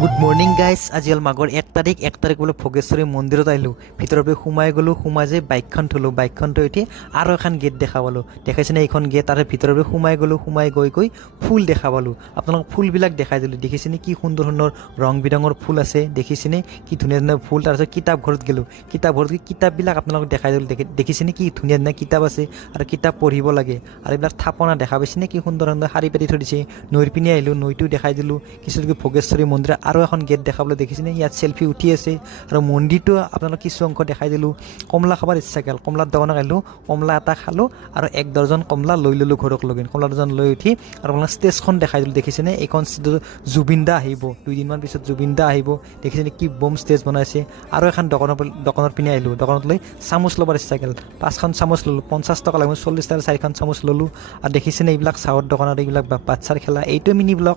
Good morning guys আজি হ'ল মাঘৰ এক তাৰিখ। এক তাৰিখ বোলে ভোগেশ্বৰী মন্দিৰত আহিলোঁ। ভিতৰৰ পৰা সোমাই গ'লোঁ, সোমাই যাই বাইকখন থলোঁ। বাইকখন থৈ উঠি আৰু এখন গেট দেখা পালোঁ। দেখাইছেনে এইখন গেট? তাৰে ভিতৰৰ পৰা সোমাই গ'লোঁ, সোমাই গৈ গৈ ফুল দেখা পালোঁ। আপোনালোকক ফুলবিলাক দেখাই দিলোঁ। দেখিছেনে কি সুন্দৰ সুন্দৰ ৰং বিৰঙৰ ফুল আছে? দেখিছেনে কি ধুনীয়া ধুনীয়া ফুল? তাৰপিছত কিতাপ ঘৰত গ'লোঁ। কিতাপ ঘৰত গৈ কিতাপবিলাক আপোনালোকক দেখাই দিলোঁ। দেখি দেখিছেনে কি ধুনীয়া ধুনীয়া কিতাপ আছে? আৰু কিতাপ পঢ়িব লাগে। আৰু এইবিলাক থাপনা দেখা পাইছেনে কি সুন্দৰ সুন্দৰ শাৰী পাতি থৈ দিছে? নৈৰ পিনে আহিলোঁ নৈটো দেখাই দিলোঁ। কিছু ভোগেশ্বৰী মন্দিৰ আৰু এখন গেট দেখাবলৈ দেখিছেনে? ইয়াত চেলফি উঠি আছে। আৰু মন্দিৰটো আপোনালোক কিছু অংশ দেখাই দিলোঁ। কমলা খাবৰ ইচ্ছা গ'ল। কমলাৰ দোকানত আহিলোঁ। কমলা এটা খালোঁ আৰু এক দৰ্জন কমলা লৈ ল'লোঁ ঘৰক লগিন। কমলা দুজন লৈ উঠি আৰু আপোনালোক ষ্টেজখন দেখাই দিলোঁ। দেখিছেনে? এইখন জুবিন দা আহিব। দুইদিনমান পিছত জুবিন দা আহিব। দেখিছেনে কি বম ষ্টেজ বনাইছে? আৰু এখন দোকানৰ দোকানৰ পিনে আহিলোঁ। দোকানত লৈ চামুচ ল'বৰ ইচ্ছা গ'ল। পাঁচখন চামুচ ল'লোঁ। পঞ্চাছ টকা লাগিব চল্লিছ টকা চাৰিখন চামুচ ল'লোঁ। আৰু দেখিছেনে এইবিলাক চাহৰ দোকানত এইবিলাক বাচ্ছাৰ খেলা। এইটোৱে মিনি ব্লগ